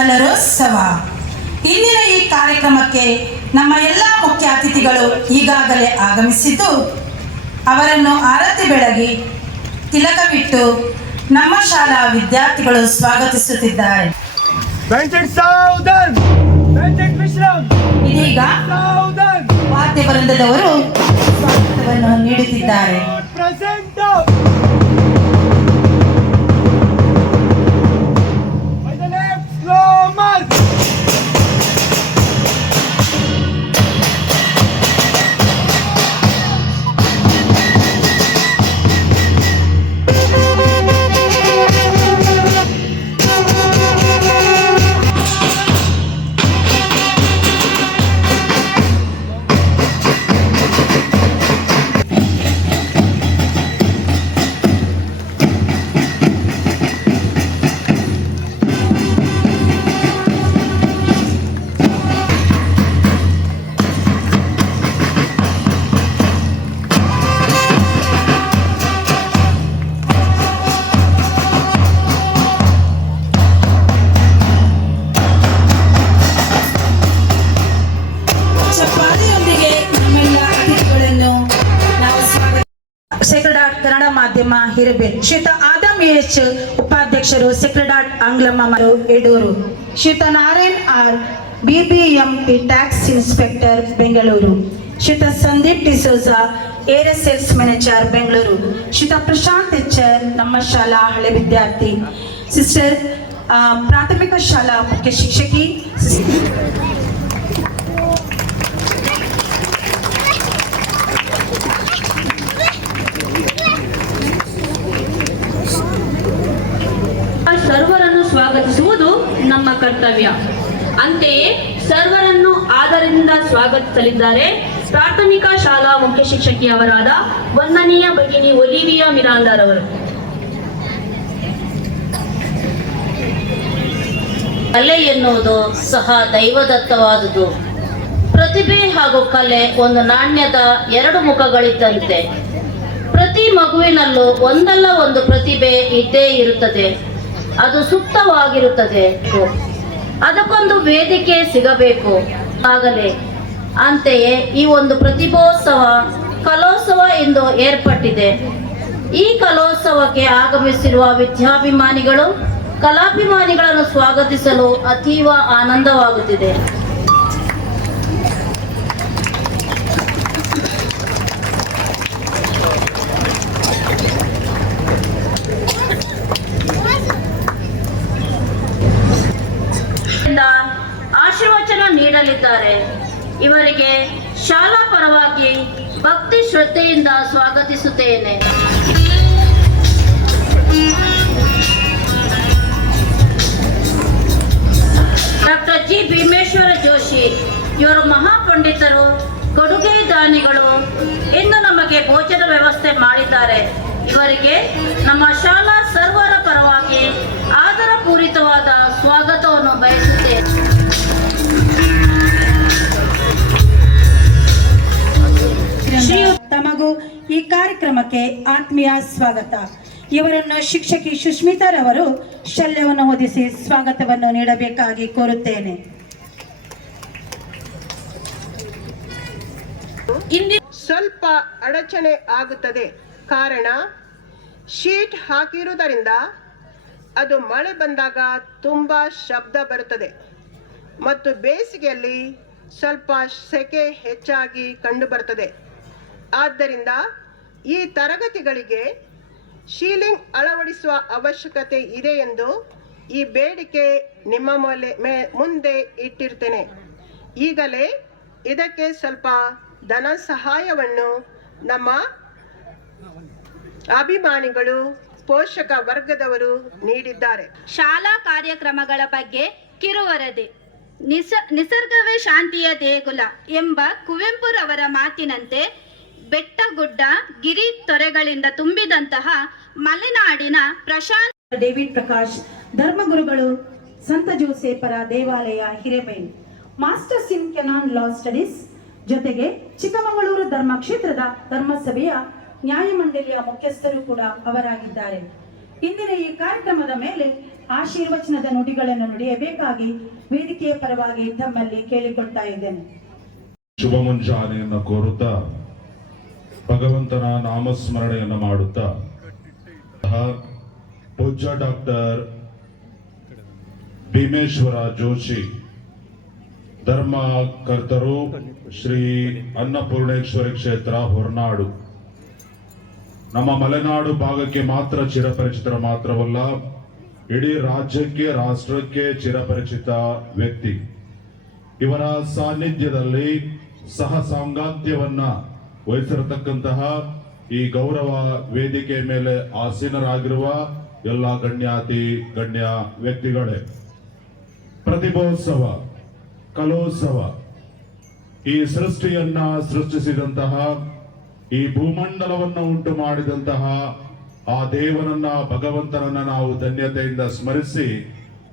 ಕಲರೋತ್ಸವ. ಇಂದಿನ ಈ ಕಾರ್ಯಕ್ರಮಕ್ಕೆ ನಮ್ಮ ಎಲ್ಲ ಮುಖ್ಯ ಅತಿಥಿಗಳು ಈಗಾಗಲೇ ಆಗಮಿಸಿದ್ದು, ಅವರನ್ನು ಆರತಿ ಬೆಳಗಿ ತಿಲಕವಿಟ್ಟು ನಮ್ಮ ಶಾಲಾ ವಿದ್ಯಾರ್ಥಿಗಳು ಸ್ವಾಗತಿಸುತ್ತಿದ್ದಾರೆ. ಇದೀಗ ವಾದ್ಯ ವೃಂದದವರು ಸ್ವಾಗತವನ್ನು ನೀಡುತ್ತಿದ್ದಾರೆ. ಸೇಕ್ರೆಡ್ ಆರ್ಟ್ ಕನ್ನಡ ಮಾಧ್ಯಮ ಹಿರೇಬೇರು, ಶ್ರೀಯುತ ಆದಮ್ ಎಚ್ ಉಪಾಧ್ಯಕ್ಷರು, ಸೇಕ್ರೆಡ್ ಆರ್ಟ್ ಆಂಗ್ಲಮ್ಮ Yeduru, Shriyuta Narayan R BBMP tax inspector Bengaluru, Shriyuta Sandeep D'Souza area sales manager Bengaluru, Shriyuta Prashanth H ನಮ್ಮ ಶಾಲಾ ಹಳೆ ವಿದ್ಯಾರ್ಥಿ, ಸಿಸ್ಟರ್ ಪ್ರಾಥಮಿಕ ಶಾಲಾ ಮುಖ್ಯ ಶಿಕ್ಷಕಿ, ಸರ್ವರನ್ನು ಸ್ವಾಗತಿಸುವುದು ನಮ್ಮ ಕರ್ತವ್ಯ. ಅಂತೆಯೇ ಸರ್ವರನ್ನು ಆದರದಿಂದ ಸ್ವಾಗತಿಸಲಿದ್ದಾರೆ ಪ್ರಾಥಮಿಕ ಶಾಲಾ ಮುಖ್ಯ ಶಿಕ್ಷಕಿಯವರಾದ ವಂದನೀಯ ಭಗಿನಿ ಒಲಿವಿಯಾ ಮಿರಾಂಡರ್ ಅವರು. ಕಲೆ ಎನ್ನುವುದು ಸಹ ದೈವದತ್ತವಾದುದು. ಪ್ರತಿಭೆ ಹಾಗೂ ಕಲೆ ಒಂದು ನಾಣ್ಯದ ಎರಡು ಮುಖಗಳಿದ್ದಂತೆ. ಪ್ರತಿ ಮಗುವಿನಲ್ಲೂ ಒಂದಲ್ಲ ಒಂದು ಪ್ರತಿಭೆ ಇದ್ದೇ ಇರುತ್ತದೆ. ಅದು ಸೂಕ್ತವಾಗಿರುತ್ತದೆ. ಅದಕ್ಕೊಂದು ವೇದಿಕೆ ಸಿಗಬೇಕು ಆಗಲೇ. ಅಂತೆಯೇ ಈ ಒಂದು ಪ್ರತಿಭೋತ್ಸವ ಕಲೋತ್ಸವ ಎಂದು ಏರ್ಪಟ್ಟಿದೆ. ಈ ಕಲೋತ್ಸವಕ್ಕೆ ಆಗಮಿಸಿರುವ ವಿದ್ಯಾಭಿಮಾನಿಗಳು ಕಲಾಭಿಮಾನಿಗಳನ್ನು ಸ್ವಾಗತಿಸಲು ಅತೀವ ಆನಂದವಾಗುತ್ತಿದೆ. ಆಶೀರ್ವಚನ ನೀಡಲಿದ್ದಾರೆ. ಇವರಿಗೆ ಶಾಲಾ ಪರವಾಗಿ ಭಕ್ತಿ ಶ್ರದ್ಧೆಯಿಂದ ಸ್ವಾಗತಿಸುತ್ತೇನೆ. ಡಾಕ್ಟರ್ ಜಿ ಭೀಮೇಶ್ವರ ಜೋಶಿ ಇವರು ಮಹಾಪಂಡಿತರು, ಕೊಡುಗೆ ದಾನಿಗಳು. ಇಂದು ನಮಗೆ ಭೋಜನ ವ್ಯವಸ್ಥೆ ಮಾಡಿದ್ದಾರೆ. ಇವರಿಗೆ ನಮ್ಮ ಶಾಲಾ ಸರ್ವರ ಪರವಾಗಿ ಆದರ ಪೂರಿತವಾದ ಸ್ವಾಗತವನ್ನು ಬಯಸುತ್ತೇನೆ. ತಮಗೂ ಈ ಕಾರ್ಯಕ್ರಮಕ್ಕೆ ಆತ್ಮೀಯ ಸ್ವಾಗತ. ಇವರನ್ನು ಶಿಕ್ಷಕಿ ಸುಷ್ಮಿತಾರವರು ಶಲ್ಯವನ್ನು ಹೊದಿಸಿ ಸ್ವಾಗತವನ್ನು ನೀಡಬೇಕಾಗಿ ಕೋರುತ್ತೇನೆ. ಸ್ವಲ್ಪ ಅಡಚಣೆ ಆಗುತ್ತದೆ. ಕಾರಣ ಶೀಟ್ ಹಾಕಿರುವುದರಿಂದ ಅದು ಮಳೆ ಬಂದಾಗ ತುಂಬ ಶಬ್ದ ಬರುತ್ತದೆ ಮತ್ತು ಬೇಸಿಗೆಯಲ್ಲಿ ಸ್ವಲ್ಪ ಸೆಕೆ ಹೆಚ್ಚಾಗಿ ಕಂಡುಬರುತ್ತದೆ. ಆದ್ದರಿಂದ ಈ ತರಗತಿಗಳಿಗೆ ಶೀಲಿಂಗ್ ಅಳವಡಿಸುವ ಅವಶ್ಯಕತೆ ಇದೆ ಎಂದು ಈ ಬೇಡಿಕೆ ನಿಮ್ಮ ಮುಂದೆ ಇಟ್ಟಿರ್ತೇನೆ. ಈಗಲೇ ಇದಕ್ಕೆ ಸ್ವಲ್ಪ ಧನ ಸಹಾಯವನ್ನು ನಮ್ಮ ಅಭಿಮಾನಿಗಳು, ಪೋಷಕ ವರ್ಗದವರು ನೀಡಿದ್ದಾರೆ. ಶಾಲಾ ಕಾರ್ಯಕ್ರಮಗಳ ಬಗ್ಗೆ ಕಿರುವರದಿ. ನಿಸರ್ಗವೇ ಶಾಂತಿಯ ದೇಗುಲ ಎಂಬ ಕುವೆಂಪುರವರ ಮಾತಿನಂತೆ ಬೆಟ್ಟಗುಡ್ಡ ಗಿರಿ ತೊರೆಗಳಿಂದ ತುಂಬಿದಂತಹ ಮಲೆನಾಡಿನ ಪ್ರಶಾಂತ ಡೇವಿಡ್ ಪ್ರಕಾಶ್ ಧರ್ಮಗುರುಗಳು, ಸಂತ ಜೋಸೇಫರ ದೇವಾಲಯ Hirebail, masters in canon law studies, ಜೊತೆಗೆ ಚಿಕ್ಕಮಗಳೂರು ಧರ್ಮ ಕ್ಷೇತ್ರದ ಧರ್ಮಸಭೆಯ ನ್ಯಾಯಮಂಡಳಿಯ ಮುಖ್ಯಸ್ಥರು ಕೂಡ ಅವರಾಗಿದ್ದಾರೆ. ಇಂದಿನ ಈ ಕಾರ್ಯಕ್ರಮದ ಮೇಲೆ ಆಶೀರ್ವಚನದ ನುಡಿಗಳನ್ನು ನುಡಿಯಬೇಕಾಗಿ ವೇದಿಕೆಯ ಪರವಾಗಿ ತಮ್ಮಲ್ಲಿ ಕೇಳಿಕೊಳ್ತಾ ಇದ್ದೇನೆ. ಶುಭ ಮುಂಜಾನೆಯನ್ನು ಕೋರುತ್ತಾ ಭಗವಂತನ ನಾಮಸ್ಮರಣೆಯನ್ನು ಮಾಡುತ್ತಾ ಪೂಜ್ಯ ಡಾಕ್ಟರ್ ಭೀಮೇಶ್ವರ ಜೋಶಿ ಧರ್ಮಕರ್ತರು ಶ್ರೀ ಅನ್ನಪೂರ್ಣೇಶ್ವರಿ ಕ್ಷೇತ್ರ ಹೊರನಾಡು ನಮ್ಮ ಮಲೆನಾಡು ಭಾಗಕ್ಕೆ ಮಾತ್ರ ಚಿರಪರಿಚಿತರ ಮಾತ್ರವಲ್ಲ, ಇಡೀ ರಾಜ್ಯಕ್ಕೆ ರಾಷ್ಟ್ರಕ್ಕೆ ಚಿರಪರಿಚಿತ ವ್ಯಕ್ತಿ. ಇವರ ಸಾನ್ನಿಧ್ಯದಲ್ಲಿ ಸಹ ಸಾಂಗಾತ್ಯವನ್ನ ವಹಿಸಿರತಕ್ಕಂತಹ ಈ ಗೌರವ ವೇದಿಕೆ ಮೇಲೆ ಆಸೀನರಾಗಿರುವ ಎಲ್ಲ ಗಣ್ಯಾತಿ ಗಣ್ಯ ವ್ಯಕ್ತಿಗಳೇ, ಪ್ರತಿಭೋತ್ಸವ, ಕಲೋತ್ಸವ, ಈ ಸೃಷ್ಟಿಯನ್ನ ಸೃಷ್ಟಿಸಿದಂತಹ, ಈ ಭೂಮಂಡಲವನ್ನು ಉಂಟು ಮಾಡಿದಂತಹ ಆ ದೇವನನ್ನ ಭಗವಂತನನ್ನ ನಾವು ಧನ್ಯತೆಯಿಂದ ಸ್ಮರಿಸಿ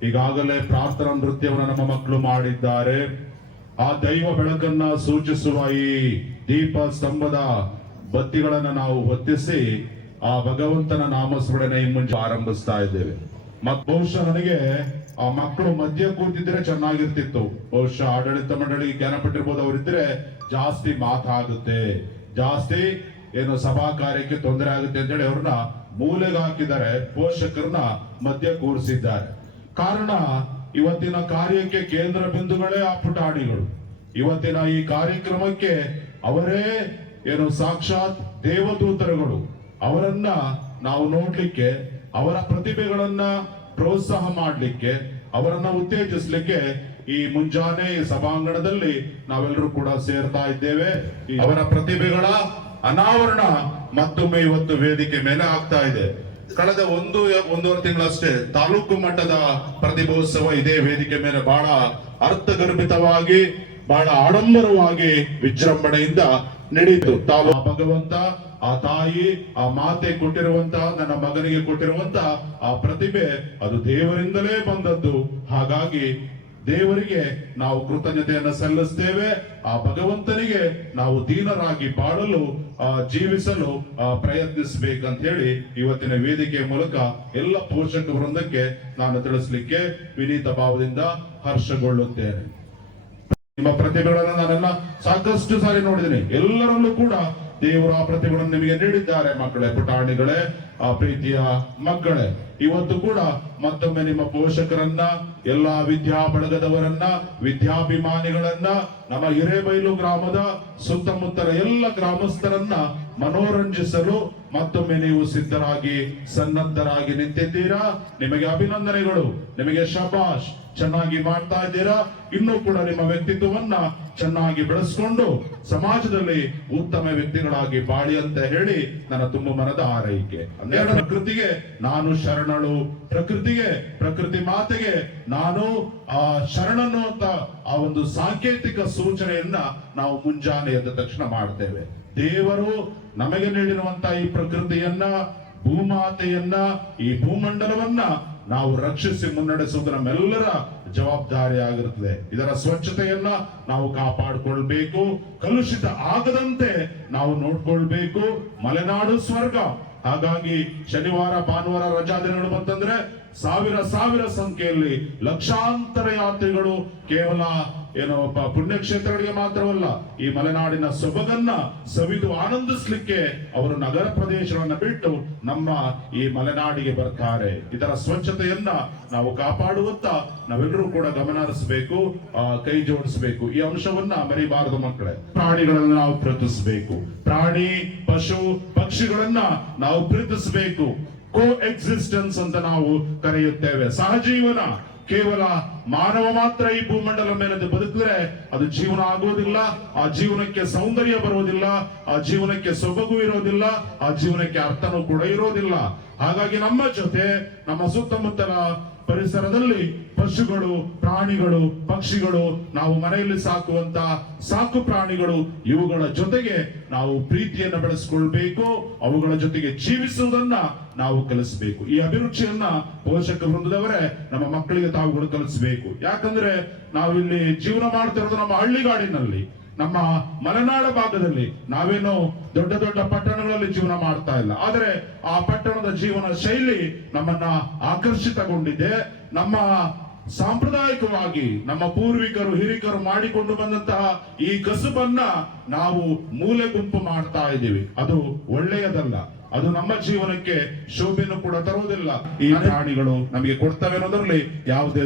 ಈಗಾಗಲೇ ಪ್ರಾರ್ಥನಾ ನೃತ್ಯವನ್ನು ನಮ್ಮ ಮಕ್ಕಳು ಮಾಡಿದ್ದಾರೆ. ಆ ದೈವ ಬೆಳಕನ್ನ ಸೂಚಿಸುವ ಈ ದೀಪ ಸ್ತಂಭದ ಬತ್ತಿಗಳನ್ನ ನಾವು ಹೊತ್ತಿಸಿ ಆ ಭಗವಂತನ ನಾಮಸ್ಮರಣೆ ಮುಂಚೆ ಆರಂಭಿಸ್ತಾ ಇದ್ದೇವೆ. ಮತ್ ಬಹುಶಃ ನನಗೆ ಆ ಮಕ್ಕಳು ಮಧ್ಯ ಕೂತಿದ್ರೆ ಚೆನ್ನಾಗಿರ್ತಿತ್ತು. ಬಹುಶಃ ಆಡಳಿತ ಮಂಡಳಿ ಜ್ಞಾನಪಟ್ಟಿರ್ಬೋದು, ಅವರಿದ್ರೆ ಜಾಸ್ತಿ ಮಾತಾಗುತ್ತೆ, ಜಾಸ್ತಿ ಏನು ಸಭಾ ಕಾರ್ಯಕ್ಕೆ ತೊಂದರೆ ಆಗುತ್ತೆ ಅಂತೇಳಿ ಅವ್ರನ್ನ ಮೂಲೆಗೆ ಹಾಕಿದ್ದಾರೆ, ಪೋಷಕರನ್ನ ಮಧ್ಯ ಕೂರಿಸಿದ್ದಾರೆ. ಕಾರಣ ಇವತ್ತಿನ ಕಾರ್ಯಕ್ಕೆ ಕೇಂದ್ರ ಬಿಂದುಗಳೇ ಆ ಪುಟಾಣಿಗಳು. ಇವತ್ತಿನ ಈ ಕಾರ್ಯಕ್ರಮಕ್ಕೆ ಅವರೇ ಏನು ಸಾಕ್ಷಾತ್ ದೇವದೂತರುಗಳು. ಅವರನ್ನ ನಾವು ನೋಡ್ಲಿಕ್ಕೆ, ಅವರ ಪ್ರತಿಭೆಗಳನ್ನ ಪ್ರೋತ್ಸಾಹ ಮಾಡ್ಲಿಕ್ಕೆ, ಅವರನ್ನ ಉತ್ತೇಜಿಸ್ಲಿಕ್ಕೆ ಈ ಮುಂಜಾನೆ ಸಭಾಂಗಣದಲ್ಲಿ ನಾವೆಲ್ಲರೂ ಕೂಡ ಸೇರ್ತಾ ಇದ್ದೇವೆ. ಅವರ ಪ್ರತಿಭೆಗಳ ಅನಾವರಣ ಮತ್ತೊಮ್ಮೆ ಇವತ್ತು ವೇದಿಕೆ ಮೇಲೆ ಆಗ್ತಾ ಇದೆ. ಕಳೆದ ಒಂದೂವರೆ ತಿಂಗಳಷ್ಟೇ ತಾಲೂಕು ಮಟ್ಟದ ಪ್ರತಿಭೋತ್ಸವ ಇದೇ ವೇದಿಕೆ ಮೇಲೆ ಬಹಳ ಅರ್ಥಗರ್ಭಿತವಾಗಿ, ಬಹಳ ಆಡಂಬರವಾಗಿ, ವಿಜೃಂಭಣೆಯಿಂದ ನಡೆಯಿತು. ಭಗವಂತ, ಆ ತಾಯಿ, ಆ ಮಾತೆ ಕೊಟ್ಟಿರುವಂತ, ನನ್ನ ಮಗನಿಗೆ ಕೊಟ್ಟಿರುವಂತ ಆ ಪ್ರತಿಭೆ ಅದು ದೇವರಿಂದಲೇ ಬಂದದ್ದು. ಹಾಗಾಗಿ ದೇವರಿಗೆ ನಾವು ಕೃತಜ್ಞತೆಯನ್ನು ಸಲ್ಲಿಸ್ತೇವೆ. ಆ ಭಗವಂತನಿಗೆ ನಾವು ದೀನರಾಗಿ ಬಾಳಲು, ಜೀವಿಸಲು ಪ್ರಯತ್ನಿಸಬೇಕಂತ ಹೇಳಿ ಇವತ್ತಿನ ವೇದಿಕೆಯ ಮೂಲಕ ಎಲ್ಲ ಪೋಷಕ ವೃಂದಕ್ಕೆ ನಾನು ತಿಳಿಸ್ಲಿಕ್ಕೆ ವಿನೀತ ಭಾವದಿಂದ ಹರ್ಷಗೊಳ್ಳುತ್ತೇನೆ. ನಿಮ್ಮ ಪ್ರತಿಭೆಗಳನ್ನು ನಾನೆಲ್ಲ ಸಾಕಷ್ಟು ಸಾರಿ ನೋಡಿದ್ದೀನಿ. ಎಲ್ಲರಲ್ಲೂ ಕೂಡ ದೇವರ ಪ್ರತಿಭೆಗಳನ್ನು ನಿಮಗೆ ನೀಡಿದ್ದಾರೆ. ಮಕ್ಕಳೇ, ಪುಟಾಣಿಗಳೇ, ಆ ಪ್ರೀತಿಯ ಮಕ್ಕಳೇ, ಇವತ್ತು ಕೂಡ ಮತ್ತೊಮ್ಮೆ ನಿಮ್ಮ ಪೋಷಕರನ್ನ, ಎಲ್ಲಾ ವಿದ್ಯಾ ಬಳಗದವರನ್ನ, ವಿದ್ಯಾಭಿಮಾನಿಗಳನ್ನ, ನಮ್ಮ ಹಿರೇಬೈಲು ಗ್ರಾಮದ ಸುತ್ತಮುತ್ತಲ ಎಲ್ಲ ಗ್ರಾಮಸ್ಥರನ್ನ ಮನೋರಂಜಿಸಲು ಮತ್ತೊಮ್ಮೆ ನೀವು ಸಿದ್ಧರಾಗಿ ಸನ್ನದ್ಧರಾಗಿ ನಿಂತಿದ್ದೀರಾ. ನಿಮಗೆ ಅಭಿನಂದನೆಗಳು, ನಿಮಗೆ ಶಬಾಷ್. ಚೆನ್ನಾಗಿ ಮಾಡ್ತಾ ಇದ್ದೀರಾ. ಇನ್ನೂ ಕೂಡ ನಿಮ್ಮ ವ್ಯಕ್ತಿತ್ವವನ್ನ ಚೆನ್ನಾಗಿ ಬೆಳೆಸ್ಕೊಂಡು ಸಮಾಜದಲ್ಲಿ ಉತ್ತಮ ವ್ಯಕ್ತಿಗಳಾಗಿ ಬಾಳಿ ಅಂತ ಹೇಳಿ ನನ್ನ ತುಂಬ ಮನದ ಹಾರೈಕೆ. ಪ್ರಕೃತಿಗೆ ನಾನು ಶರಣಳು, ಪ್ರಕೃತಿಗೆ, ಪ್ರಕೃತಿ ಮಾತೆಗೆ ನಾನು ಶರಣನು ಅಂತ ಆ ಒಂದು ಸಾಂಕೇತಿಕ ಸೂಚನೆಯನ್ನ ನಾವು ಮುಂಜಾನೆ ಎದ್ದ ತಕ್ಷಣ ಮಾಡ್ತೇವೆ. ದೇವರು ನಮಗೆ ನೀಡಿರುವಂತ ಈ ಪ್ರಕೃತಿಯನ್ನ, ಭೂಮಾತೆಯನ್ನ, ಈ ಭೂಮಂಡಲವನ್ನ ನಾವು ರಕ್ಷಿಸಿ ಮುನ್ನಡೆಸುವುದು ನಮ್ಮೆಲ್ಲರ ಜವಾಬ್ದಾರಿ ಆಗಿರುತ್ತದೆ. ಇದರ ಸ್ವಚ್ಛತೆಯನ್ನ ನಾವು ಕಾಪಾಡಿಕೊಳ್ಬೇಕು, ಕಲುಷಿತ ಆಗದಂತೆ ನಾವು ನೋಡ್ಕೊಳ್ಬೇಕು. ಮಲೆನಾಡು ಸ್ವರ್ಗ. ಹಾಗಾಗಿ ಶನಿವಾರ ಭಾನುವಾರ ರಜಾ ದಿನಗಳು ಬಂತಂದ್ರೆ ಸಾವಿರ ಸಂಖ್ಯೆಯಲ್ಲಿ ಲಕ್ಷಾಂತರ ಯಾತ್ರಿಗಳು ಕೇವಲ ಏನೋ ಪುಣ್ಯಕ್ಷೇತ್ರಗಳಿಗೆ ಮಾತ್ರವಲ್ಲ, ಈ ಮಲೆನಾಡಿನ ಸೊಬಗನ್ನ ಸವಿದು ಆನಂದಿಸ್ಲಿಕ್ಕೆ ಅವರು ನಗರ ಪ್ರದೇಶಗಳನ್ನ ಬಿಟ್ಟು ನಮ್ಮ ಈ ಮಲೆನಾಡಿಗೆ ಬರ್ತಾರೆ. ಇದರ ಸ್ವಚ್ಛತೆಯನ್ನ ನಾವು ಕಾಪಾಡುವತ್ತ ನಾವೆಲ್ಲರೂ ಕೂಡ ಗಮನ ಹರಿಸಬೇಕು, ಕೈ ಜೋಡಿಸಬೇಕು. ಈ ಅಂಶವನ್ನ ಮರಿಬಾರದು ಮಕ್ಕಳೇ. ಪ್ರಾಣಿಗಳನ್ನ ನಾವು ಪ್ರೀತಿಸಬೇಕು, ಪ್ರಾಣಿ ಪಶು ಪಕ್ಷಿಗಳನ್ನ ನಾವು ಪ್ರೀತಿಸಬೇಕು. ಕೋ ಎಕ್ಸಿಸ್ಟೆನ್ಸ್ ಅಂತ ನಾವು ಕರೆಯುತ್ತೇವೆ. ಸಹಜೀವನ. ಕೇವಲ ಮಾನವ ಮಾತ್ರ ಈ ಭೂಮಂಡಲ ಮೇಲೆ ಬದುಕಿದ್ರೆ ಅದು ಜೀವನ ಆಗೋದಿಲ್ಲ. ಆ ಜೀವನಕ್ಕೆ ಸೌಂದರ್ಯ ಬರೋದಿಲ್ಲ, ಆ ಜೀವನಕ್ಕೆ ಸೊಬಗು ಇರೋದಿಲ್ಲ, ಆ ಜೀವನಕ್ಕೆ ಅರ್ಥನೂ ಕೂಡ ಇರೋದಿಲ್ಲ. ಹಾಗಾಗಿ ನಮ್ಮ ಜೊತೆ, ನಮ್ಮ ಸುತ್ತಮುತ್ತಲ ಪರಿಸರದಲ್ಲಿ ಪಶುಗಳು, ಪ್ರಾಣಿಗಳು, ಪಕ್ಷಿಗಳು, ನಾವು ಮನೆಯಲ್ಲಿ ಸಾಕುವಂತ ಸಾಕು ಪ್ರಾಣಿಗಳು, ಇವುಗಳ ಜೊತೆಗೆ ನಾವು ಪ್ರೀತಿಯನ್ನ ಬೆಳೆಸ್ಕೊಳ್ಬೇಕು. ಅವುಗಳ ಜೊತೆಗೆ ಜೀವಿಸುವುದನ್ನ ನಾವು ಕಲಿಸಬೇಕು. ಈ ಅಭಿರುಚಿಯನ್ನ ಪೋಷಕ ವೃಂದದವರೇ ನಮ್ಮ ಮಕ್ಕಳಿಗೆ ತಾವುಗಳು ಕಲಿಸಬೇಕು. ಯಾಕಂದ್ರೆ ನಾವಿಲ್ಲಿ ಜೀವನ ಮಾಡ್ತಿರೋದು ನಮ್ಮ ಹಳ್ಳಿಗಾಡಿನಲ್ಲಿ. ನಮ್ಮ ಮಲೆನಾಡ ಭಾಗದಲ್ಲಿ ನಾವೇನು ದೊಡ್ಡ ದೊಡ್ಡ ಪಟ್ಟಣಗಳಲ್ಲಿ ಜೀವನ ಮಾಡ್ತಾ ಇಲ್ಲ, ಆದರೆ ಆ ಪಟ್ಟಣದ ಜೀವನ ಶೈಲಿ ನಮ್ಮನ್ನ ಆಕರ್ಷಿತಗೊಂಡಿದೆ. ನಮ್ಮ ಸಾಂಪ್ರದಾಯಿಕವಾಗಿ ನಮ್ಮ ಪೂರ್ವಿಕರು ಹಿರಿಕರು ಮಾಡಿಕೊಂಡು ಬಂದಂತಹ ಈ ಕಸುಬನ್ನ ನಾವು ಮೂಲೆ ಗುಂಪು ಮಾಡ್ತಾ ಇದ್ದೀವಿ. ಅದು ಒಳ್ಳೆಯದಲ್ಲ, ಅದು ನಮ್ಮ ಜೀವನಕ್ಕೆ ಶೋಭೆಯನ್ನು ಕೂಡ ತರುವುದಿಲ್ಲ. ಈ ಪ್ರಾಣಿಗಳು ನಮಗೆ ಕೊಡ್ತವೆ ಅನ್ನೋದರಲ್ಲಿ ಯಾವುದೇ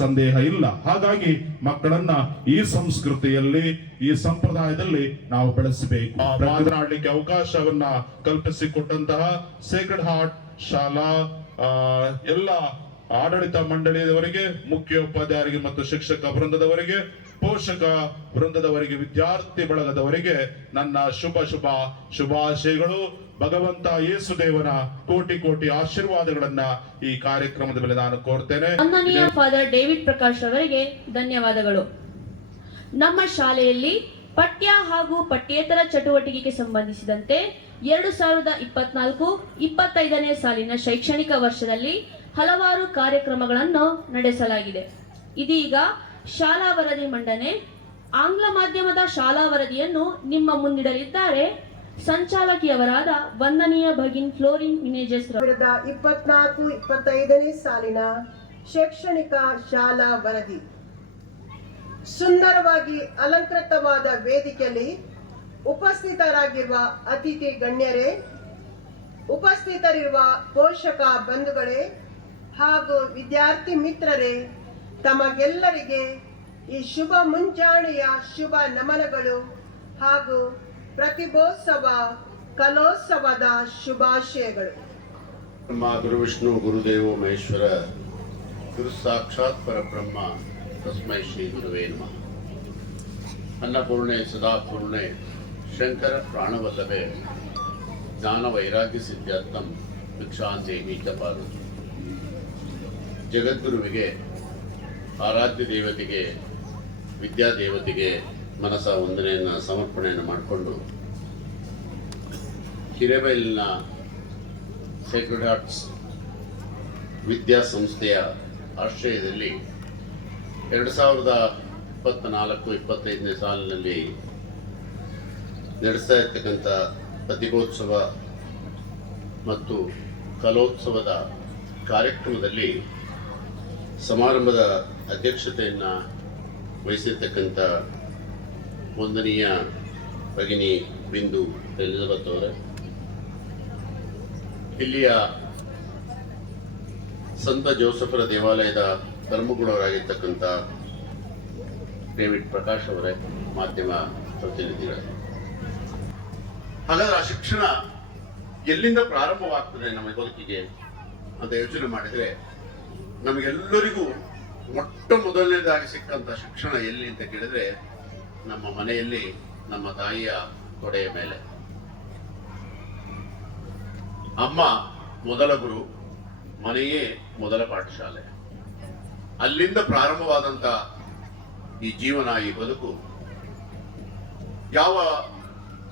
ಸಂದೇಹ ಇಲ್ಲ. ಹಾಗಾಗಿ ಮಕ್ಕಳನ್ನ ಈ ಸಂಸ್ಕೃತಿಯಲ್ಲಿ, ಈ ಸಂಪ್ರದಾಯದಲ್ಲಿ ನಾವು ಬೆಳೆಸಬೇಕು. ಮಾತನಾಡಲಿಕ್ಕೆ ಅವಕಾಶವನ್ನ ಕಲ್ಪಿಸಿಕೊಟ್ಟಂತಹ ಸೇಕ್ರೆಡ್ ಹಾರ್ಟ್ ಶಾಲಾ ಎಲ್ಲ ಆಡಳಿತ ಮಂಡಳಿಯವರಿಗೆ, ಮುಖ್ಯೋಪಾಧ್ಯಾಯರಿಗೆ ಮತ್ತು ಶಿಕ್ಷಕ ವೃಂದದವರಿಗೆ, ಪೋಷಕ ವೃಂದದವರಿಗೆ, ವಿದ್ಯಾರ್ಥಿ ಬಳಗದವರಿಗೆ ನನ್ನ ಶುಭಾಶಯಗಳು. ಭಗವಂತ ಯೇಸುದೇವನ ಕೋಟಿ ಕೋಟಿ ಆಶೀರ್ವಾದಗಳನ್ನ ಈ ಕಾರ್ಯಕ್ರಮದ ಮೇಲೆ ನಾನು ಕೋರ್ತೇನೆ. ವಂದನೀಯ ಫಾದರ್ ಡೇವಿಡ್ ಪ್ರಕಾಶ್ ಅವರಿಗೆ ಧನ್ಯವಾದಗಳು. ನಮ್ಮ ಶಾಲೆಯಲ್ಲಿ ಪಠ್ಯ ಹಾಗೂ ಪಠ್ಯೇತರ ಚಟುವಟಿಕೆಗೆ ಸಂಬಂಧಿಸಿದಂತೆ 2024-25ನೇ ಸಾಲಿನ ಶೈಕ್ಷಣಿಕ ವರ್ಷದಲ್ಲಿ ಹಲವಾರು ಕಾರ್ಯಕ್ರಮಗಳನ್ನು ನಡೆಸಲಾಗಿದೆ. ಇದೀಗ ಶಾಲಾ ವರದಿ ಮಂಡನೆ. ಆಂಗ್ಲ ಮಾಧ್ಯಮದ ಶಾಲಾ ವರದಿಯನ್ನು ನಿಮ್ಮ ಮುಂದಿಡಲಿದ್ದಾರೆ ಸಂಚಾಲಕಿಯವರಾದ ವಂದನೀಯ ಭಗಿನ್ ಫ್ಲೋರಿನ್ ಮಿನೇಜಸ್. 2024-25ನೇ ಸಾಲಿನ ಶೈಕ್ಷಣಿಕ ಶಾಲಾ ವರದಿ. ಸುಂದರವಾಗಿ ಅಲಂಕೃತವಾದ ವೇದಿಕೆಯಲ್ಲಿ ಉಪಸ್ಥಿತರಾಗಿರುವ ಅತಿಥಿ ಗಣ್ಯರೇ, ಉಪಸ್ಥಿತರಿರುವ ಪೋಷಕ ಬಂಧುಗಳೇ ಹಾಗೂ ವಿದ್ಯಾರ್ಥಿ ಮಿತ್ರರೇ, ತಮಗೆಲ್ಲರಿಗೆ ಈ ಶುಭ ಮುಂಜಾನೆಯ ಶುಭ ನಮನಗಳು ಹಾಗೂ ಪ್ರತಿಭೋತ್ಸವ ಕಲೋತ್ಸವದ ಶುಭಾಶಯಗಳು. ಬ್ರಹ್ಮ ಗುರು ವಿಷ್ಣು ಗುರುದೇವೋ ಮಹೇಶ್ವರ ಗುರು ಸಾಕ್ಷಾತ್ ಪರಬ್ರಹ್ಮ ತಸ್ಮೈ ಶ್ರೀ ಗುರುವೇ ನಮಃ. ಅನ್ನಪೂರ್ಣೆ ಸದಾಪೂರ್ಣೆ ಶಂಕರ ಪ್ರಾಣವಲ್ಲಭೆ ಜ್ಞಾನ ವೈರಾಗ್ಯ ಸಿದ್ಧಾರ್ಥಂ ಭಿಕ್ಷಾಂದೇಹಿ ಚ ಪಾರ್ವತಿ. ಜಗದ್ಗುರುವಿಗೆ, ಆರಾಧ್ಯ ದೇವತೆಗೆ, ವಿದ್ಯಾದೇವತೆಗೆ ಮನಸ ವಂದನೆಯನ್ನು ಸಮರ್ಪಣೆಯನ್ನು ಮಾಡಿಕೊಂಡು ಹಿರೇಬೈಲಿನ ಸೇಕ್ರೆಡ್ ಹಾರ್ಟ್ಸ್ ವಿದ್ಯಾಸಂಸ್ಥೆಯ ಆಶ್ರಯದಲ್ಲಿ 2024-25ನೇ ಸಾಲಿನಲ್ಲಿ ನಡೆಸ್ತಾ ಇರ್ತಕ್ಕಂಥ ಪತ್ರಿಕೋತ್ಸವ ಮತ್ತು ಕಲೋತ್ಸವದ ಕಾರ್ಯಕ್ರಮದಲ್ಲಿ ಸಮಾರಂಭದ ಅಧ್ಯಕ್ಷತೆಯನ್ನು ವಹಿಸಿರ್ತಕ್ಕಂಥ ವಂದನೀಯ ಭಗಿನಿ ಬಿಂದು ಎಲಿಜಬೆತ್ ಅವರೇ, ಇಲ್ಲಿಯ ಸಂತ ಜೋಸಫರ ದೇವಾಲಯದ ಧರ್ಮಗುರುವರಾಗಿರ್ತಕ್ಕಂಥ ಡೇವಿಡ್ ಪ್ರಕಾಶ್ ಅವರೇ, ಮಾಧ್ಯಮ ಪ್ರತಿನಿಧಿಗಳೇ. ಹಾಗಾದ್ರೆ ಆ ಶಿಕ್ಷಣ ಎಲ್ಲಿಂದ ಪ್ರಾರಂಭವಾಗ್ತದೆ ನಮ್ಮ ಬದುಕಿಗೆ ಅಂತ ಯೋಚನೆ ಮಾಡಿದ್ರೆ, ನಮಗೆಲ್ಲರಿಗೂ ಮೊಟ್ಟ ಮೊದಲನೇದಾಗಿ ಸಿಕ್ಕಂತ ಶಿಕ್ಷಣ ಎಲ್ಲಿ ಅಂತ ಕೇಳಿದ್ರೆ ನಮ್ಮ ಮನೆಯಲ್ಲಿ, ನಮ್ಮ ತಾಯಿಯ ತೊಡೆಯ ಮೇಲೆ. ಅಮ್ಮ ಮೊದಲ ಗುರು, ಮನೆಯೇ ಮೊದಲ ಪಾಠಶಾಲೆ. ಅಲ್ಲಿಂದ ಪ್ರಾರಂಭವಾದಂತ ಈ ಜೀವನ, ಈ ಬದುಕು ಯಾವ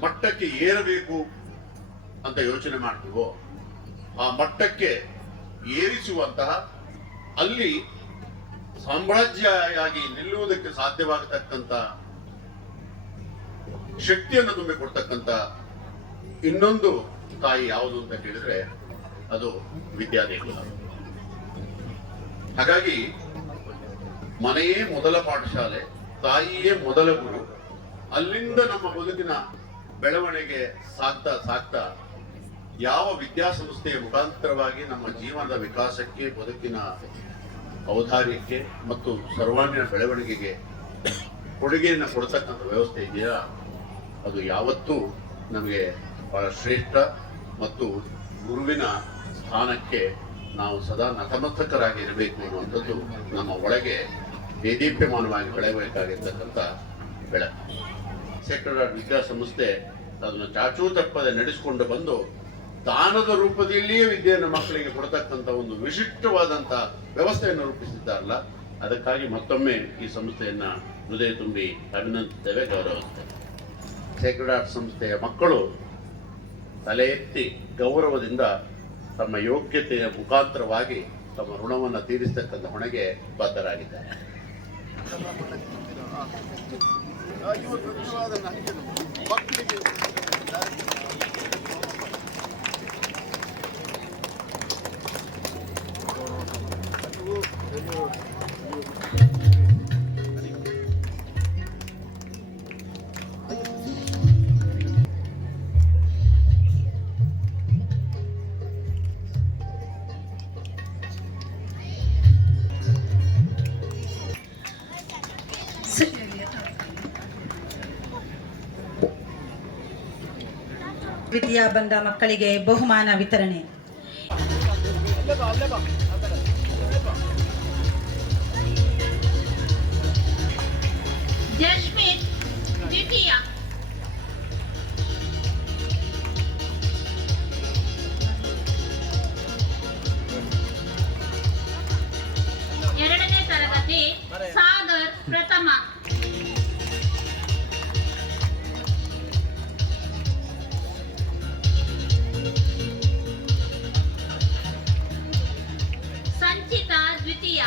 ಮಟ್ಟಕ್ಕೆ ಏರಬೇಕು ಅಂತ ಯೋಚನೆ ಮಾಡ್ತೀವೋ ಆ ಮಟ್ಟಕ್ಕೆ ಏರಿಸುವಂತಹ, ಅಲ್ಲಿ ಸಾಮ್ರಾಜ್ಯವಾಗಿ ನಿಲ್ಲುವುದಕ್ಕೆ ಸಾಧ್ಯವಾಗತಕ್ಕಂಥ ಶಕ್ತಿಯನ್ನು ತುಂಬಿಕೊಡ್ತಕ್ಕಂಥ ಇನ್ನೊಂದು ತಾಯಿ ಯಾವುದು ಅಂತ ಕೇಳಿದ್ರೆ ಅದು ವಿದ್ಯಾದೇಗುಲ. ಹಾಗಾಗಿ ಮನೆಯೇ ಮೊದಲ ಪಾಠಶಾಲೆ, ತಾಯಿಯೇ ಮೊದಲ ಗುರು. ಅಲ್ಲಿಂದ ನಮ್ಮ ಬದುಕಿನ ಬೆಳವಣಿಗೆ ಸಾಗ್ತಾ ಸಾಗ್ತಾ ಯಾವ ವಿದ್ಯಾಸಂಸ್ಥೆಯ ಮುಖಾಂತರವಾಗಿ ನಮ್ಮ ಜೀವನದ ವಿಕಾಸಕ್ಕೆ, ಬದುಕಿನ ಔದಾರ್ಯಕ್ಕೆ ಮತ್ತು ಸರ್ವಾಂಗೀಣ ಬೆಳವಣಿಗೆಗೆ ಕೊಡುಗೆಯನ್ನು ಕೊಡ್ತಕ್ಕಂಥ ವ್ಯವಸ್ಥೆ ಇದೆಯಾ, ಅದು ಯಾವತ್ತೂ ನಮಗೆ ಬಹಳ ಶ್ರೇಷ್ಠ. ಮತ್ತು ಗುರುವಿನ ಸ್ಥಾನಕ್ಕೆ ನಾವು ಸದಾ ನತಮಸ್ತಕರಾಗಿ ಇರಬೇಕು ಅನ್ನುವಂಥದ್ದು ನಮ್ಮ ಒಳಗೆ ದೇದೀಪ್ಯಮಾನವಾಗಿ ಬೆಳೆಯಬೇಕಾಗಿರ್ತಕ್ಕಂಥ ಬೆಳಕು. ಸೇಕ್ರೆಡ್ ಹಾರ್ಟ್ ವಿದ್ಯಾಸಂಸ್ಥೆ ಅದನ್ನು ಚಾಚೂ ತಪ್ಪದೆ ನಡೆಸಿಕೊಂಡು ಬಂದು ದಾನದ ರೂಪದಲ್ಲಿಯೇ ವಿದ್ಯೆಯನ್ನು ಮಕ್ಕಳಿಗೆ ಕೊಡತಕ್ಕಂಥ ಒಂದು ವಿಶಿಷ್ಟವಾದಂಥ ವ್ಯವಸ್ಥೆಯನ್ನು ರೂಪಿಸಿದ್ದಾರಲ್ಲ, ಅದಕ್ಕಾಗಿ ಮತ್ತೊಮ್ಮೆ ಈ ಸಂಸ್ಥೆಯನ್ನ ಹೃದಯ ತುಂಬಿ ಅಭಿನಂದಿಸುತ್ತೇವೆ, ಗೌರವಿಸುತ್ತೇವೆ. ಸೇಕ್ರೆಡ್ ಹಾರ್ಟ್ ಸಂಸ್ಥೆಯ ಮಕ್ಕಳು ತಲೆ ಎತ್ತಿ ಗೌರವದಿಂದ ತಮ್ಮ ಯೋಗ್ಯತೆಯ ಮುಖಾಂತರವಾಗಿ ತಮ್ಮ ಋಣವನ್ನು ತೀರಿಸತಕ್ಕಂಥ ಹೊಣೆಗೆ ಬದ್ಧರಾಗಿದ್ದಾರೆ. ಇವತ್ತು ಅದನ್ನು ಮಕ್ಕಳಿಗೆ ವಿದ್ಯಾ ಬಂದ ಮಕ್ಕಳಿಗೆ ಬಹುಮಾನ ವಿತರಣೆ. ಜಸ್ಮಿತ್ ದ್ವಿತೀಯ, ಎರಡನೇ ತರಗತಿ ಸಾಗರ್ ಪ್ರಥಮ, ಸಂಚಿತಾ ದ್ವಿತೀಯ,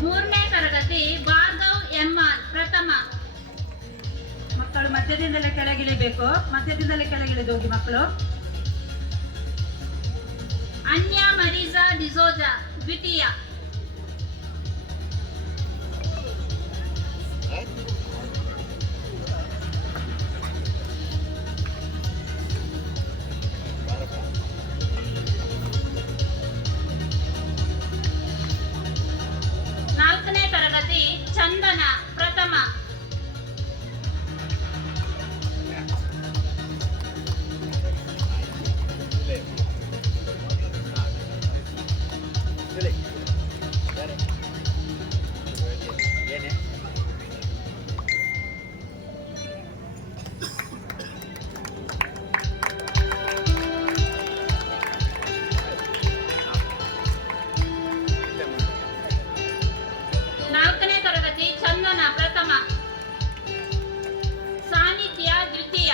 ಮೂರನೇ ತರಗತಿ ಭಾರ್ಗವ್ ಎಂಆರ್ ಪ್ರಥಮ, ಮಕ್ಕಳು ಮಧ್ಯದಿಂದಲೇ ಕೆಳಗಿಳಿಬೇಕು. ಮಧ್ಯದಿಂದಲೇ ಕೆಳಗಿಳಿದು ಹೋಗಿ ಮಕ್ಕಳು. ಅನ್ಯಾ ಮರೀಜಾ ಡಿಸೋಜಾ ದ್ವಿತೀಯ, ನಾಲ್ಕನೇ ತರಗತಿ ಚಂದನ ಪ್ರಥಮ, ನಾಲ್ಕನೇ ತರಗತಿ ಚಂದನ ಪ್ರಥಮ, ಸಾನ್ನಿಧ್ಯ ದ್ವಿತೀಯ,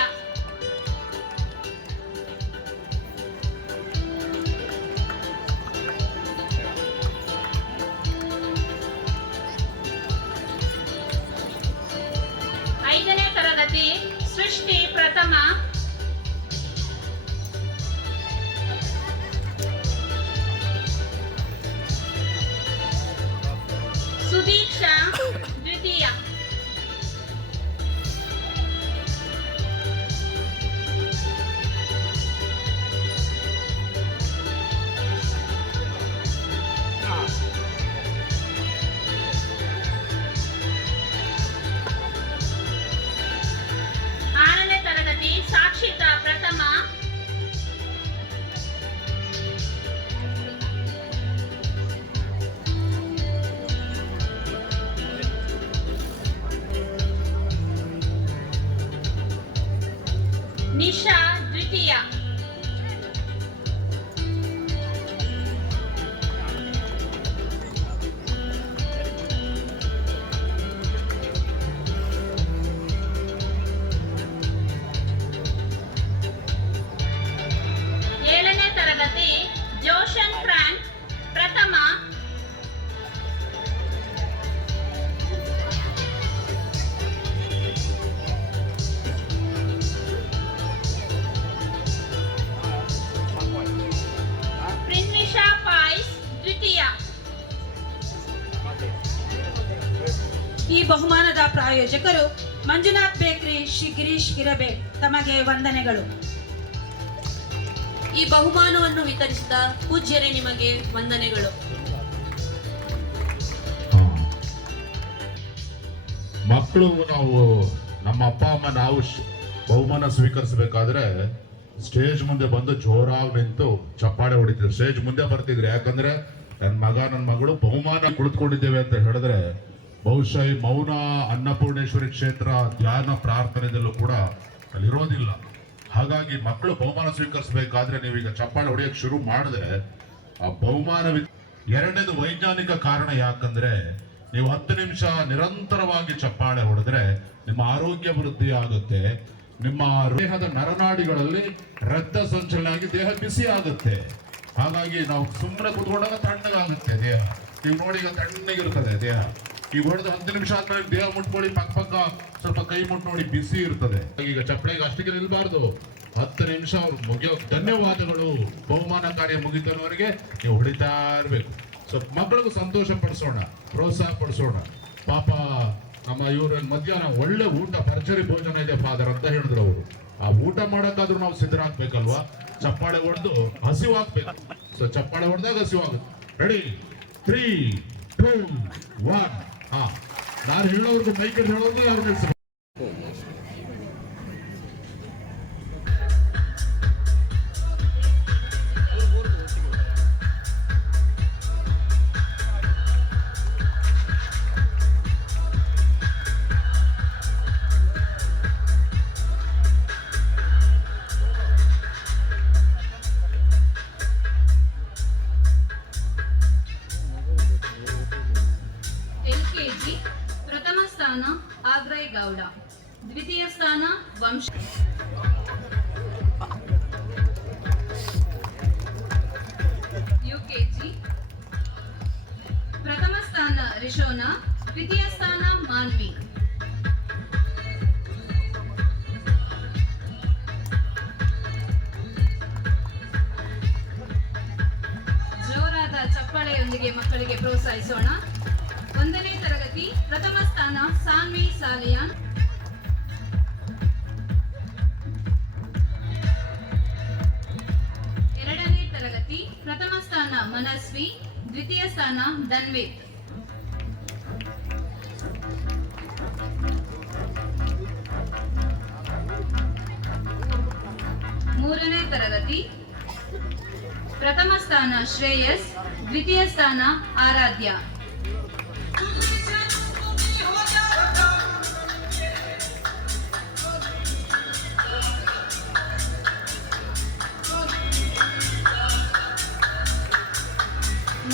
ಐದನೇ ತರಗತಿ ಸೃಷ್ಟಿ ಪ್ರಥಮ, ಸುದೀಕ್ಷಾ ದ್ವಿತೀಯ, ಆರನೇ ತರಗತಿ ಸಾಕ್ಷಿತಾ ಪ್ರಥಮ, ನಿಶಾ ದ್ವಿತೀಯ, ಏಳನೇ ತರಗತಿ ಜೋಶನ್ ಫ್ರಾಂಕ್ ಪ್ರಥಮ, ಪ್ರಿನ್ವಿಶಾ ಪಾಯ್ಸ್ ದ್ವಿತೀಯ. ಈ ಬಹುಮಾನದ ಪ್ರಾಯೋಜಕರು ಮಂಜುನಾಥ್ ಬೇಕರಿ, ಶ್ರೀ ಗಿರೀಶ್ ಹಿರಬೇಡ್. ತಮಗೆ ವಂದನೆಗಳು. ಈ ಬಹುಮಾನವನ್ನು ವಿತರಿಸಿದ ಪೂಜ್ಯರೇ ನಿಮಗೆ ವಂದನೆಗಳು. ಮಕ್ಕಳು ನಾವು ನಮ್ಮ ಅಪ್ಪ ಅಮ್ಮ ನಾವು ಬಹುಮಾನ ಸ್ವೀಕರಿಸಬೇಕಾದ್ರೆ ಸ್ಟೇಜ್ ಮುಂದೆ ಬಂದು ಜೋರಾಗಿ ನಿಂತು ಚಪ್ಪಾಳೆ ಹೊಡಿತಿದ್ರು. ಸ್ಟೇಜ್ ಮುಂದೆ ಬರ್ತಿದ್ರು. ಯಾಕಂದ್ರೆ ನನ್ನ ಮಗ ನನ್ನ ಮಗಳು ಬಹುಮಾನ ಕುಳಿತುಕೊಂಡಿದ್ದೇವೆ ಅಂತ ಹೇಳಿದ್ರೆ ಬಹುಶಃ ಈ ಮೌನ ಅನ್ನಪೂರ್ಣೇಶ್ವರಿ ಕ್ಷೇತ್ರ ಧ್ಯಾನ ಪ್ರಾರ್ಥನೆದಲ್ಲೂ ಕೂಡ ಅಲ್ಲಿರೋದಿಲ್ಲ. ಹಾಗಾಗಿ ಮಕ್ಕಳು ಬಹುಮಾನ ಸ್ವೀಕರಿಸಬೇಕಾದ್ರೆ ನೀವೀಗ ಚಪ್ಪಾಳೆ ಹೊಡೆಯಕ್ಕೆ ಶುರು ಮಾಡಿದ್ರೆ ಆ ಬಹುಮಾನ. ಎರಡನೇದು ವೈಜ್ಞಾನಿಕ ಕಾರಣ. ಯಾಕಂದ್ರೆ ನೀವು 10 ನಿಮಿಷ ನಿರಂತರವಾಗಿ ಚಪ್ಪಾಳೆ ಹೊಡೆದ್ರೆ ನಿಮ್ಮ ಆರೋಗ್ಯ ವೃದ್ಧಿ ಆಗುತ್ತೆ, ನಿಮ್ಮ ದೇಹದ ನರನಾಡಿಗಳಲ್ಲಿ ರಕ್ತ ಸಂಚಲನ ಆಗಿ ದೇಹ ಬಿಸಿ ಆಗುತ್ತೆ. ಹಾಗಾಗಿ ನಾವು ಸುಮ್ಮನೆ ಕೂತ್ಕೊಂಡಾಗ ತಣ್ಣಗಾಗುತ್ತೆ ದೇಹ. ನೀವು ನೋಡಿ ಈಗ ತಣ್ಣಗಿರ್ತದೆ ದೇಹ. ಈಗ ಹೊಡೆದು 10 ನಿಮಿಷ ಆದ್ಮೇಲೆ ದೇಹ ಮುಟ್ಕೊಳ್ಳಿ, ಪಕ್ಕ ಸ್ವಲ್ಪ ಕೈ ಮುಟ್ಟು ನೋಡಿ, ಬಿಸಿ ಇರ್ತದೆ. ಈಗ ಚಪ್ಪಳೆಗೆ ಅಷ್ಟಿಗೆ ನಿಲ್ಬಾರ್ದು, 10 ನಿಮಿಷ ಅವ್ರು ಮುಗಿಯೋ. ಧನ್ಯವಾದಗಳು. ಬಹುಮಾನ ಕಾರ್ಯ ಮುಗಿತನವರೆಗೆ ನೀವು ಹೊಡಿತಾ ಇರ್ಬೇಕು. ಸ್ವಲ್ಪ ಮಕ್ಕಳಿಗೂ ಸಂತೋಷ ಪಡಿಸೋಣ, ಪ್ರೋತ್ಸಾಹ ಪಡಿಸೋಣ. ಪಾಪ ನಮ್ಮ ಇವ್ರ ಮಧ್ಯಾಹ್ನ ಒಳ್ಳೆ ಊಟ, ಭರ್ಜರಿ ಭೋಜನ ಇದೆ ಫಾದರ್ ಅಂತ ಹೇಳಿದ್ರು ಅವರು. ಆ ಊಟ ಮಾಡಕ್ಕಾದ್ರೂ ನಾವು ಸಿದ್ಧರಾಗ್ಬೇಕಲ್ವಾ? ಚಪ್ಪಾಳೆ ಹೊಡೆದು ಹಸಿವಾಗ್ಬೇಕು. ಸೊ ಚಪ್ಪಾಳೆ ಹೊಡೆದಾಗ ಹಸಿವಾಗುತ್ತೆ. ರೆಡಿ, 3, 2, 1. ನಾನು ಹೇಳೋರ್ಗು ಮೈಕಲ್ಲಿ ಹೇಳೋದು ಯಾರು ನಿಲ್ಸ. LKG ಪ್ರಥಮ ಸ್ಥಾನ ಆಗ್ರೈ ಗೌಡ, ದ್ವಿತೀಯ ಸ್ಥಾನ ವಂಶ. UKG ಪ್ರಥಮ ಸ್ಥಾನ ರಿಶೋನಾ, ದ್ವಿತೀಯ ಸ್ಥಾನ ಮಾನ್ವಿ. ಜೋರಾದ ಚಪ್ಪಾಳೆಯೊಂದಿಗೆ ಮಕ್ಕಳಿಗೆ ಪ್ರೋತ್ಸಾಹಿಸೋಣ. 1ನೇ ತರಗತಿ ಪ್ರಥಮ ಸ್ಥಾನ ಸಾನ್ವಿ ಸಾಲಿಯಾನ್, 2ನೇ ತರಗತಿ ಪ್ರಥಮ ಸ್ಥಾನ ಮನಸ್ವಿ, ದ್ವಿತೀಯ ಸ್ಥಾನ ಧನ್ವಿತ್. 3ನೇ ತರಗತಿ ಪ್ರಥಮ ಸ್ಥಾನ ಶ್ರೇಯಸ್, ದ್ವಿತೀಯ ಸ್ಥಾನ ಆರಾಧ್ಯ.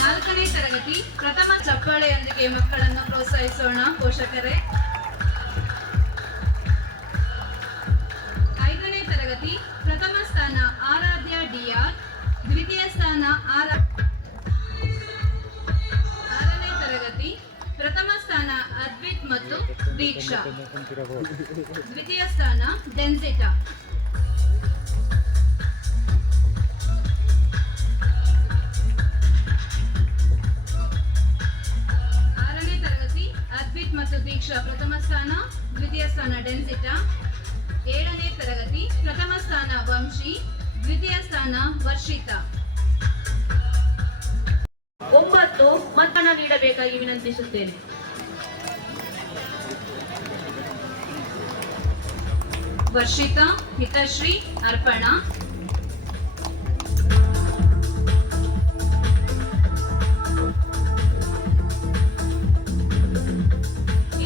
ನಾಲ್ಕನೇ ತರಗತಿ ಪ್ರಥಮ ಚಪ್ಪಾಳೆಯೊಂದಿಗೆ ಮಕ್ಕಳನ್ನು ಪ್ರೋತ್ಸಾಹಿಸೋಣ ಪೋಷಕರೇ. 5ನೇ ತರಗತಿ ಪ್ರಥಮ ಸ್ಥಾನ ಆರಾಧ್ಯ ಡಿಆರ್, ದ್ವಿತೀಯ ಸ್ಥಾನ 6ನೇ ತರಗತಿ ಪ್ರಥಮ ಸ್ಥಾನ ಅದ್ವಿತ್ ಮತ್ತು ದೀಕ್ಷಾ, ದ್ವಿತೀಯ ಸ್ಥಾನ ಡೆನ್ಸಿಟಾ. 6ನೇ ತರಗತಿ ಅದ್ವಿತ್ ಮತ್ತು ದೀಕ್ಷಾ ಪ್ರಥಮ ಸ್ಥಾನ, ದ್ವಿತೀಯ ಸ್ಥಾನ ಡೆನ್ಸಿಟಾ. 7ನೇ ತರಗತಿ ಪ್ರಥಮ ಸ್ಥಾನ ವಂಶಿ, ದ್ವಿತೀಯ ಸ್ಥಾನ ವರ್ಷಿತಾ. 9 ಮತದಾನ ನೀಡಬೇಕಾಗಿ ವಿನಂತಿಸುತ್ತೇನೆ. ವರ್ಷಿತಾ, ಹಿತಶ್ರೀ, ಅರ್ಪಣಾ.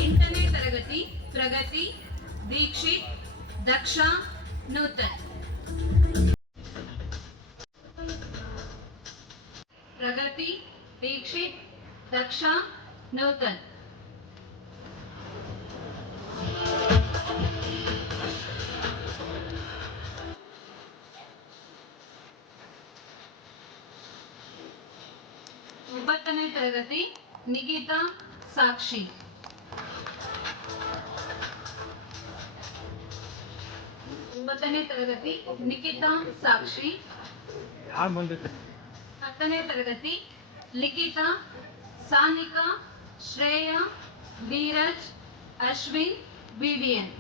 8ನೇ ತರಗತಿ ಪ್ರಗತಿ, ದೀಕ್ಷಿತ್, ದಕ್ಷ, ನೂತನ್. ಪ್ರಗತಿ, ದೀಕ್ಷಿತ್, ದಕ್ಷ, ನೂತನ್. ಒಂಬತ್ತನೇ ತರಗತಿ ನಿಗಿತಾ, ಸಾಕ್ಷಿ. 9ನೇ ತರಗತಿ ನಿಕಿತಾ, ಸಾಕ್ಷಿ. 10ನೇ ತರಗತಿ ಲಿಖಿತಾ, ಸಾನಿಕಾ, ಶ್ರೇಯಾ, ಧೀರಜ್, ಅಶ್ವಿನ್, ವಿವಿಯನ್.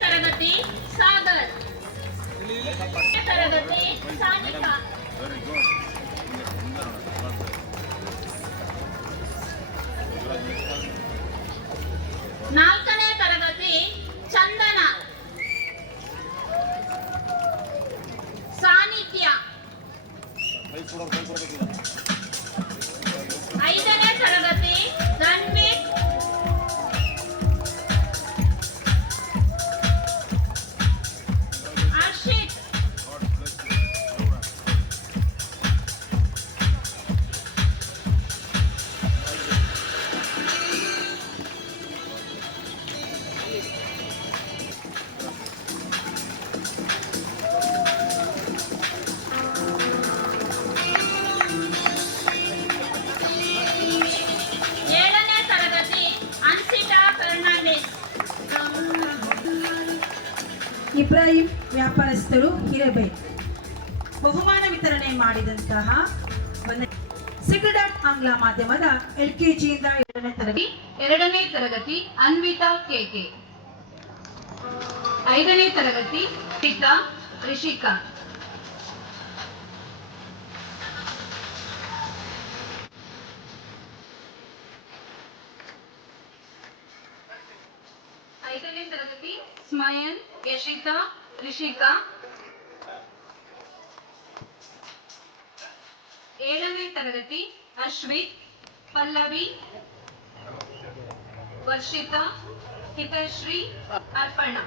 ತರಗತಿ ಸಾಗರ್, ತರಗತಿ ಸಾನಿಕಾ, 4ನೇ ತರಗತಿ ಚಂದನ, ಸಾನಿಧ್ಯ. 5ನೇ ಇಬ್ರಾಹಿಂ ವ್ಯಾಪಾರಸ್ಥರು ಹಿರೇಬೈಲ್. ಬಹುಮಾನ ವಿತರಣೆ ಮಾಡಿದಂತಹ ಸೀಕ್ರೆಟ್ ಆರ್ಟ್ ಆಂಗ್ಲ ಮಾಧ್ಯಮದ LKGಯಿಂದ 7ನೇ ತರಗತಿ. 2ನೇ ತರಗತಿ ಅನ್ವಿತಾ ಕೆಕೆ. 5ನೇ ತರಗತಿ ಪಿತಾ ರಿಷಿಕಾ. 5ನೇ ತರಗತಿ ಸ್ಮಯನ್ ಯಶಿತಾ ರಿಷಿಕಾ. 7ನೇ ತರಗತಿ ಅಶ್ವಿತ್ ಪಲ್ಲವಿ ವರ್ಷಿತಾ ಹಿತಶ್ರೀ ಅರ್ಪಣಾ.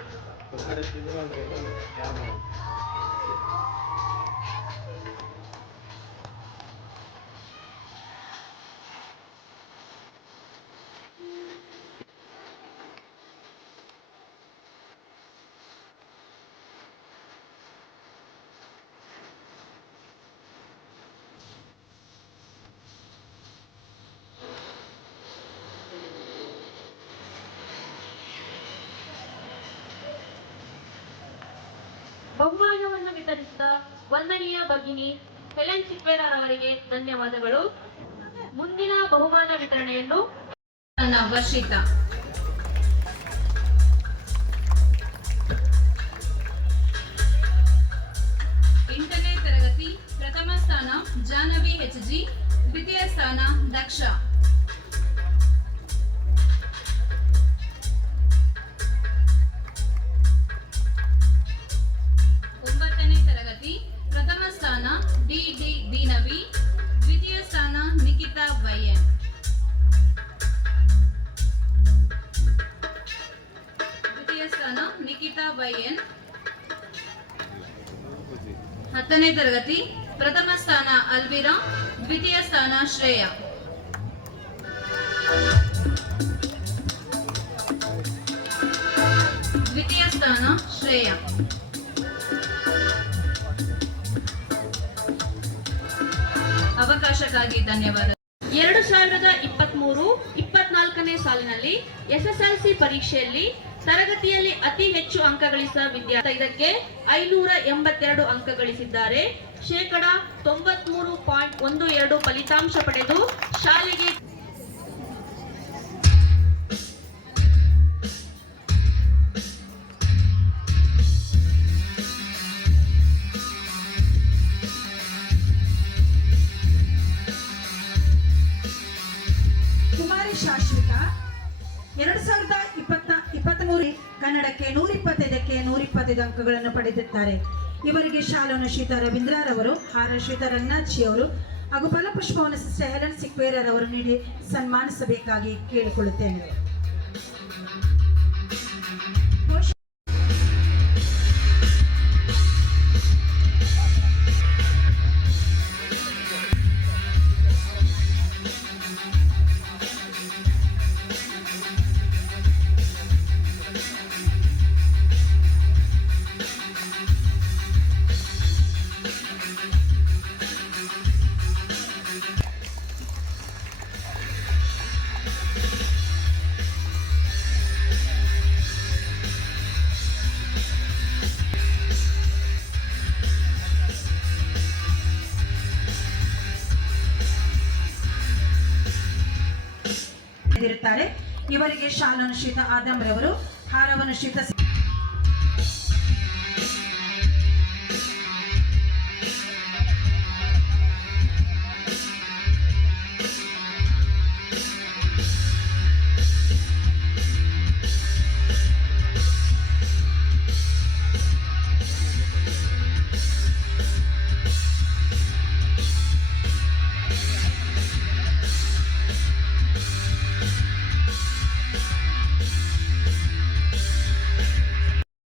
ಬಹುಮಾನವನ್ನು ವಿತರಿಸಿದ ವಂದನೀಯ ಭಗಿನಿ ಹೆಲೆನ್ ಚಿಕ್ವೇರ ಅವರಿಗೆ ಧನ್ಯವಾದಗಳು. ಮುಂದಿನ ಬಹುಮಾನ ವಿತರಣೆಯನ್ನು ವರ್ಷಿತಾ. 8ನೇ ತರಗತಿ ಪ್ರಥಮ ಸ್ಥಾನ ಜಾಹ್ನವಿ HG. ದ್ವಿತೀಯ ಸ್ಥಾನ ದಕ್ಷ. 9ನೇ ತರಗತಿ ಪ್ರಥಮ ಸ್ಥಾನ ಡಿ ನವಿ. ದ್ವಿತೀಯ ಸ್ಥಾನ ನಿಖಿತಾ ವೈಎನ್. 10ನೇ ತರಗತಿ ಪ್ರಥಮ ಸ್ಥಾನ ಅಲ್ವಿರಾ. ದ್ವಿತೀಯ ಸ್ಥಾನ ಶ್ರೇಯಾ. 2ಯ ಸ್ಥಾನ ಶ್ರೇಯಾ. ಅವಕಾಶಕ್ಕಾಗಿ ಧನ್ಯವಾದ. 2023-24ನೇ ಸಾಲಿನಲ್ಲಿ SSLC ಪರೀಕ್ಷೆಯಲ್ಲಿ ತರಗತಿಯಲ್ಲಿ ಅತಿ ಹೆಚ್ಚು ಅಂಕ ಗಳಿಸಿದ ವಿದ್ಯಾರ್ಥಿ ಇದಕ್ಕೆ 582 ಅಂಕ ಗಳಿಸಿದ್ದಾರೆ. 93.12% ಫಲಿತಾಂಶ ಪಡೆದು ಶಾಲೆಗೆ ಕುಮಾರಿ ಶಾಶ್ವತ 2023 ಕನ್ನಡಕ್ಕೆ 125ಕ್ಕೆ 125 ಅಂಕಗಳನ್ನು ಪಡೆದಿದ್ದಾರೆ. ಇವರಿಗೆ ಶಾಲೋನ ಶ್ರೀತ ರವೀಂದ್ರರವರು, ಹಾರ ಶ್ರೀತ ರಂಗನಾಥ್ಜಿ ಅವರು ಹಾಗೂ ಫಲಪುಷ್ಪವನ್ನು ಸಿಸ್ಟರ್ ಹೆಲೆನ್ ಚಿಕ್ವೇರರ್ ಅವರು ನೀಡಿ ಸನ್ಮಾನಿಸಬೇಕಾಗಿ ಕೇಳಿಕೊಳ್ಳುತ್ತೇನೆ. ಇವರಿಗೆ ಶಾಲೋನ ಶ್ರೀತ ಆದಮ್ ರವರು, ಹಾರವನ್ನು ಶ್ರೀತ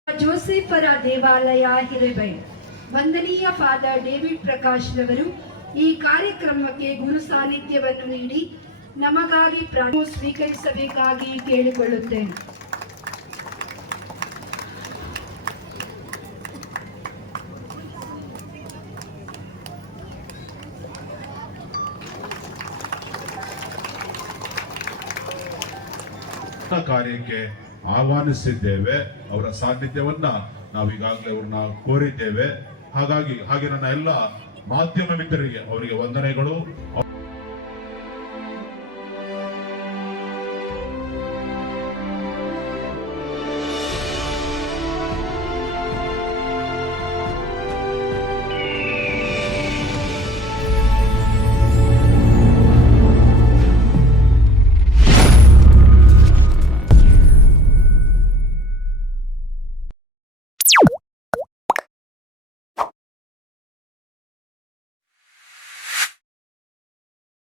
ಜೋಸೆಫರ ದೇವಾಲಯ ಹಿರೇಬೈಲ್. ವಂದನೀಯ ಫಾದರ್ ಡೇವಿಡ್ ಪ್ರಕಾಶ್ ರವರು ಈ ಕಾರ್ಯಕ್ರಮಕ್ಕೆ ಗುರು ಸಾನ್ನಿಧ್ಯವನ್ನು ನೀಡಿ ನಮಗಾಗಿ ಪ್ರಾರ್ಥನೆ ಸ್ವೀಕರಿಸಬೇಕಾಗಿ ಕೇಳಿಕೊಳ್ಳುತ್ತೇನೆ. ಕಾರ್ಯಕ್ಕೆ ಆಹ್ವಾನಿಸಿದ್ದೇವೆ. ಅವರ ಸಾನ್ನಿಧ್ಯವನ್ನ ನಾವು ಈಗಾಗಲೇ ಅವ್ರನ್ನ ಕೋರಿದ್ದೇವೆ. ಹಾಗೆ ನನ್ನ ಎಲ್ಲ ಮಾಧ್ಯಮ ಮಿತ್ರರಿಗೆ ಅವರಿಗೆ ವಂದನೆಗಳು.